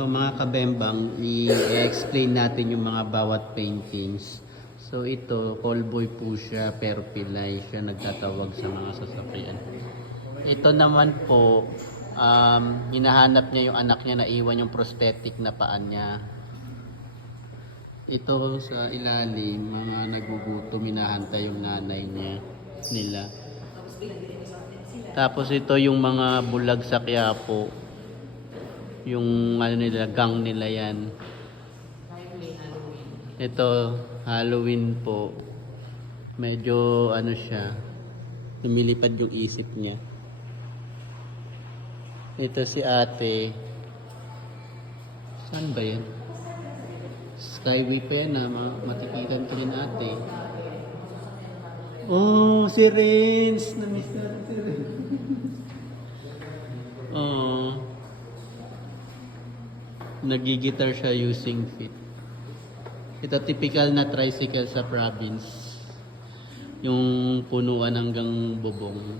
So mga kabembang, i-explain natin yung mga bawat paintings. So ito, callboy po siya, pero pilay siya nagtatawag sa mga sasakyan. Ito naman po, hinahanap niya yung anak niya na iwan yung prosthetic na paan niya. Ito sa ilalim, mga nagugutom, hinahantay yung nanay nila. Tapos ito yung mga bulag sa Quiapo. Yung ano nila, gang nila yan. Ito, Halloween po. Medyo ano siya, lumilipad yung isip niya. Ito si ate. Saan ba yan? Skyway pa yan, matikitan ko rin ate. Oh, si Renz! Na-miss natin si Renz. Oh. Nagigitar siya using feet. Ito typical na tricycle sa province. Yung punuan hanggang bubong.